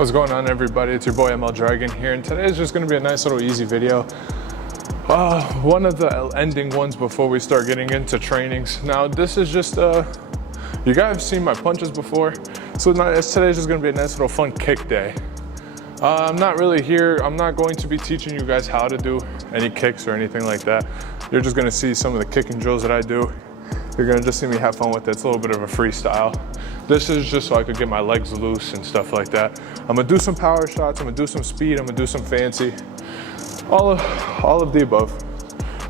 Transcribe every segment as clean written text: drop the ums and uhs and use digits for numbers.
What's going on, everybody? It's your boy ML Dragon here, and today is just going to be a nice little easy video. One of the ending ones before we start getting into trainings. Now this is just you guys have seen my punches before, so today's just going to be a nice little fun kick day. I'm not really here, I'm not going to be teaching you guys how to do any kicks or anything like that. You're just going to see some of the kicking drills that I do. You're going to just see me have fun with it. It's a little bit of a freestyle. This is just so I could get my legs loose and stuff like that. I'm going to do some power shots, I'm going to do some speed, I'm going to do some fancy. All of the above.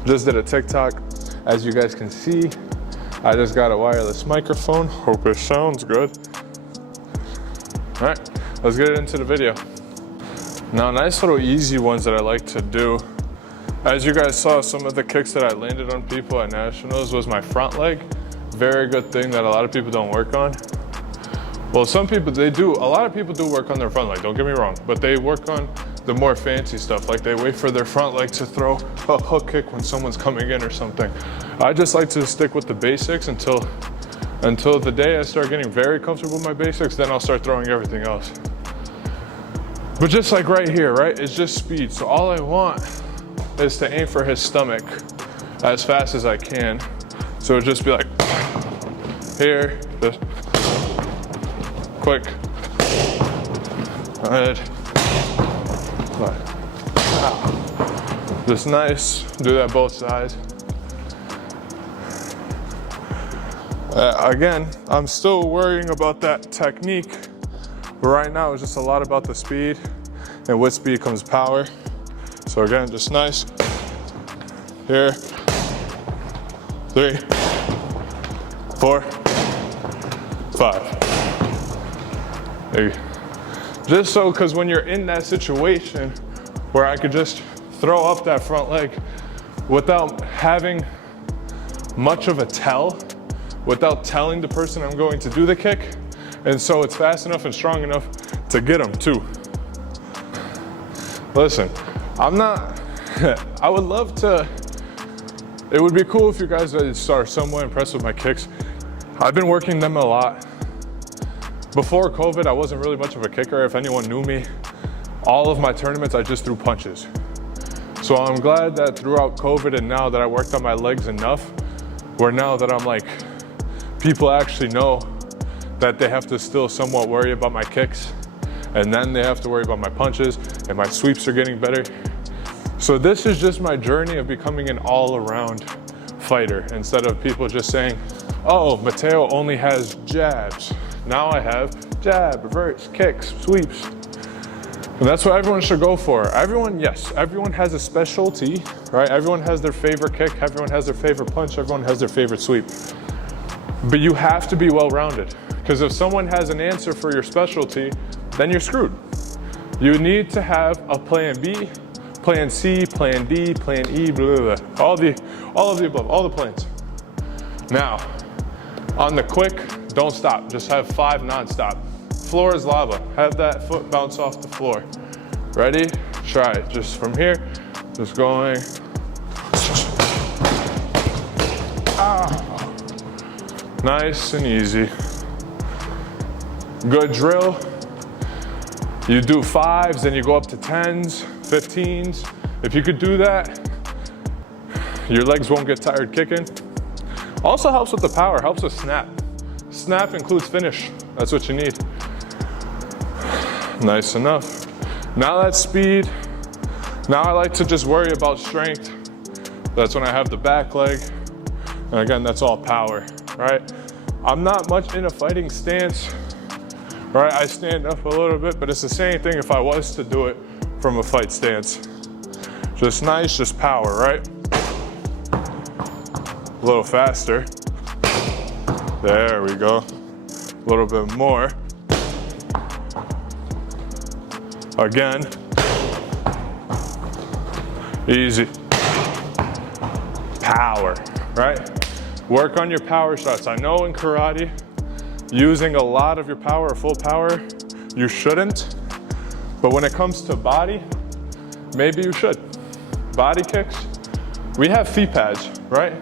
Just did a TikTok. As you guys can see, I just got a wireless microphone. Hope it sounds good. All right, let's get into the video. Now, nice little easy ones that I like to do. As you guys saw, some of the kicks that I landed on people at Nationals was my front leg. Very good thing that a lot of people don't work on. Well, some people, they do. A lot of people do work on their front leg, don't get me wrong, but they work on the more fancy stuff. Like they wait for their front leg to throw a hook kick when someone's coming in or something. I just like to stick with the basics until the day I start getting very comfortable with my basics, then I'll start throwing everything else. But just like right here, right, it's just speed. So all I want is to aim for his stomach as fast as I can. So it'd just be like, here, just quick, right, just nice, do that both sides. Again, I'm still worrying about that technique, but right now it's just a lot about the speed, and with speed comes power. So again, just nice. Here, 3, 4, 5. There you go. Just so, because when you're in that situation where I could just throw up that front leg without having much of a tell, without telling the person I'm going to do the kick, and so it's fast enough and strong enough to get them too. Listen, I would love to, it would be cool if you guys are somewhat impressed with my kicks. I've been working them a lot. Before COVID, I wasn't really much of a kicker. If anyone knew me, all of my tournaments, I just threw punches. So I'm glad that throughout COVID and now that I worked on my legs enough, where now that I'm like, people actually know that they have to still somewhat worry about my kicks, and then they have to worry about my punches, and my sweeps are getting better. So this is just my journey of becoming an all-around fighter, instead of people just saying, oh, Mateo only has jabs. Now I have jab, reverse, kicks, sweeps. And that's what everyone should go for. Everyone has a specialty, right? Everyone has their favorite kick, everyone has their favorite punch, everyone has their favorite sweep. But you have to be well-rounded, because if someone has an answer for your specialty, then you're screwed. You need to have a plan B, plan C, plan D, plan E, blah, blah, blah. All of the above, all the plans. Now, on the quick, don't stop, just have 5 non-stop. Floor is lava, have that foot bounce off the floor. Ready? Try it, just from here, just going. Nice and easy. Good drill. You do 5s, then you go up to 10s, 15s. If you could do that, your legs won't get tired kicking. Also helps with the power, helps with snap. Snap includes finish, that's what you need. Nice enough. Now that's speed. Now I like to just worry about strength. That's when I have the back leg. And again, that's all power, right? I'm not much in a fighting stance, right? I stand up a little bit, but it's the same thing if I was to do it from a fight stance. Just nice, just power, right? A little faster. There we go. A little bit more. Again. Easy. Power, right? Work on your power shots. I know in karate, using a lot of your power or full power, you shouldn't. But when it comes to body, maybe you should. Body kicks, we have feet pads, right?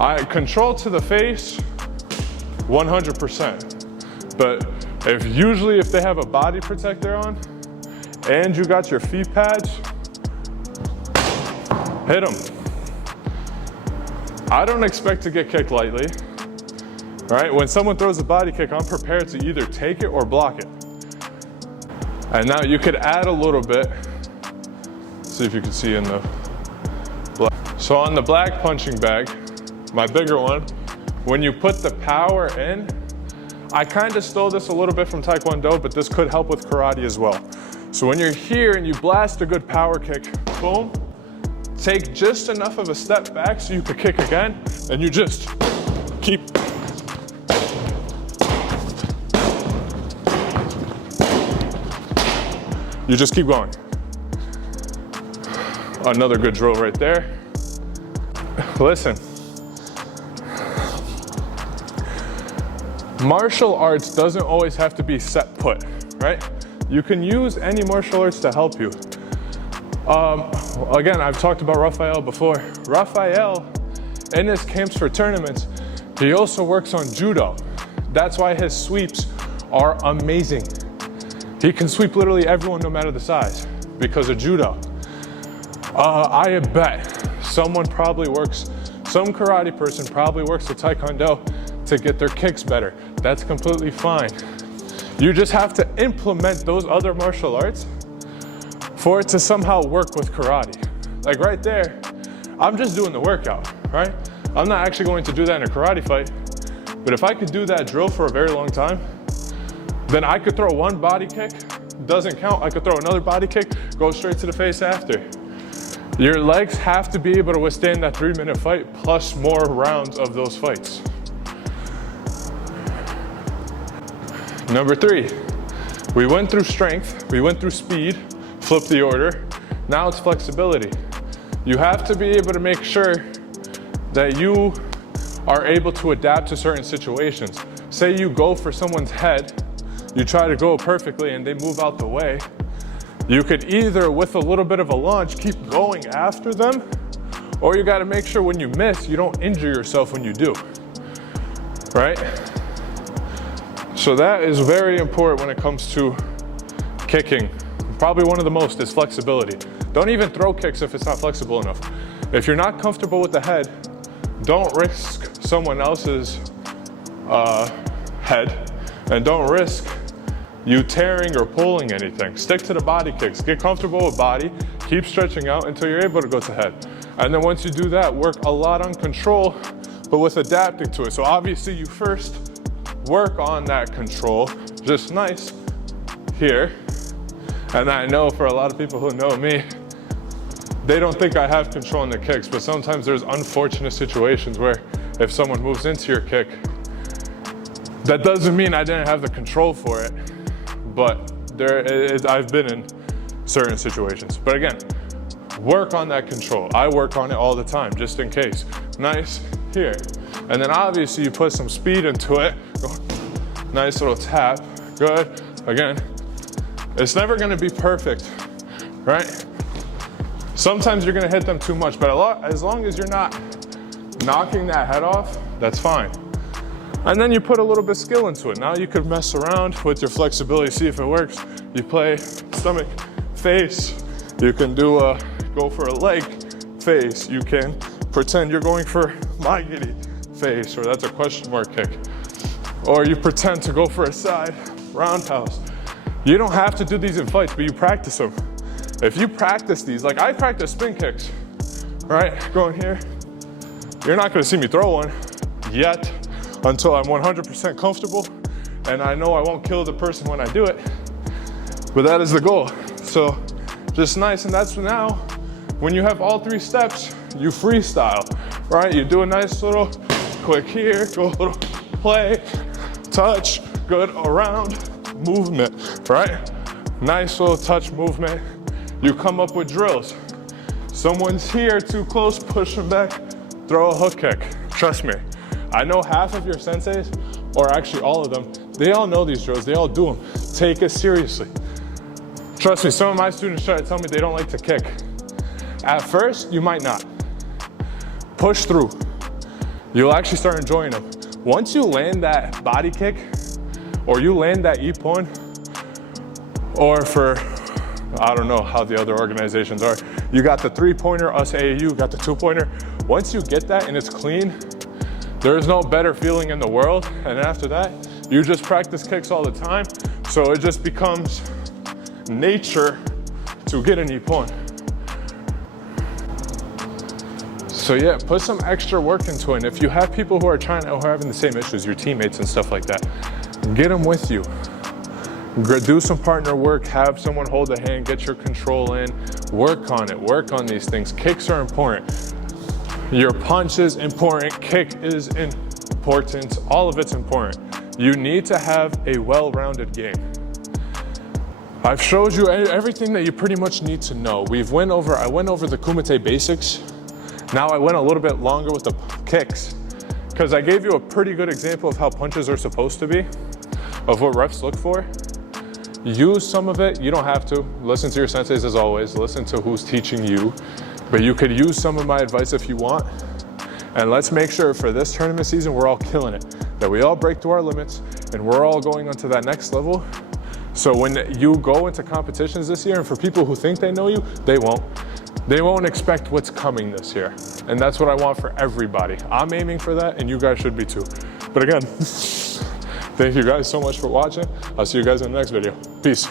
I control to the face, 100%. But Usually if they have a body protector on and you got your feet pads, hit them. I don't expect to get kicked lightly, right? When someone throws a body kick, I'm prepared to either take it or block it. And now you could add a little bit. See if you can see in the black. So on the black punching bag, my bigger one, when you put the power in, I kind of stole this a little bit from Taekwondo, but this could help with karate as well. So when you're here and you blast a good power kick, boom, take just enough of a step back so you could kick again, and you just keep. You just keep going. Another good drill right there. Listen. Martial arts doesn't always have to be set put, right? You can use any martial arts to help you. Again, I've talked about Raphael before. Raphael, in his camps for tournaments, he also works on judo. That's why his sweeps are amazing. He can sweep literally everyone no matter the size because of judo. I bet some karate person probably works with Taekwondo to get their kicks better. That's completely fine. You just have to implement those other martial arts for it to somehow work with karate. Like right there, I'm just doing the workout, right? I'm not actually going to do that in a karate fight, but if I could do that drill for a very long time, then I could throw one body kick, doesn't count. I could throw another body kick, go straight to the face after. Your legs have to be able to withstand that 3-minute fight plus more rounds of those fights. Number 3, we went through strength, we went through speed, flip the order. Now it's flexibility. You have to be able to make sure that you are able to adapt to certain situations. Say you go for someone's head, you try to go perfectly and they move out the way. You could either, with a little bit of a launch, keep going after them, or you gotta make sure when you miss, you don't injure yourself when you do, right? So that is very important when it comes to kicking. Probably one of the most is flexibility. Don't even throw kicks if it's not flexible enough. If you're not comfortable with the head, don't risk someone else's head, and don't risk you tearing or pulling anything. Stick to the body kicks. Get comfortable with body, keep stretching out until you're able to go to head. And then once you do that, work a lot on control, but with adapting to it. So obviously you first work on that control, just nice here. And I know for a lot of people who know me, they don't think I have control in the kicks, but sometimes there's unfortunate situations where if someone moves into your kick, that doesn't mean I didn't have the control for it, but I've been in certain situations. But again, work on that control. I work on it all the time, just in case. Nice, here. And then obviously you put some speed into it. Nice little tap, good. Again, it's never gonna be perfect, right? Sometimes you're gonna hit them too much, but as long as you're not knocking that head off, that's fine. And then you put a little bit of skill into it. Now you could mess around with your flexibility, see if it works. You play stomach, face. You can do go for a leg, face. You can pretend you're going for my giddy, face, or that's a question mark kick. Or you pretend to go for a side, roundhouse. You don't have to do these in fights, but you practice them. If you practice these, like I practice spin kicks, right? Going here. You're not gonna see me throw one yet until I'm 100% comfortable and I know I won't kill the person when I do it, but that is the goal. So just nice, and that's now, when you have all 3 steps, you freestyle, right? You do a nice little quick here, go a little play, touch, good around movement, right? Nice little touch movement. You come up with drills. Someone's here too close, push them back, throw a hook kick. Trust me, I know half of your senseis, or actually all of them, they all know these drills, they all do them. Take it seriously. Trust me, some of my students try to tell me they don't like to kick. At first, you might not. Push through. You'll actually start enjoying them. Once you land that body kick, or you land that E-point, or for, I don't know how the other organizations are, you got the 3-pointer, us AAU got the 2-pointer. Once you get that and it's clean, there is no better feeling in the world. And after that, you just practice kicks all the time. So it just becomes nature to get an E-point. So yeah, put some extra work into it. And if you have people who are having the same issues, your teammates and stuff like that, get them with you. Do some partner work, have someone hold a hand, get your control in, work on it, work on these things. Kicks are important. Your punch is important, kick is important, all of it's important. You need to have a well-rounded game. I've showed you everything that you pretty much need to know. I went over the kumite basics. Now I went a little bit longer with the kicks because I gave you a pretty good example of how punches are supposed to be, of what refs look for. Use some of it, you don't have to. Listen to your senseis as always, listen to who's teaching you, but you could use some of my advice if you want. And let's make sure for this tournament season, we're all killing it, that we all break through our limits and we're all going on to that next level. So when you go into competitions this year, and for people who think they know you, they won't. They won't expect what's coming this year. And that's what I want for everybody. I'm aiming for that, and you guys should be too. But again, thank you guys so much for watching. I'll see you guys in the next video. Peace.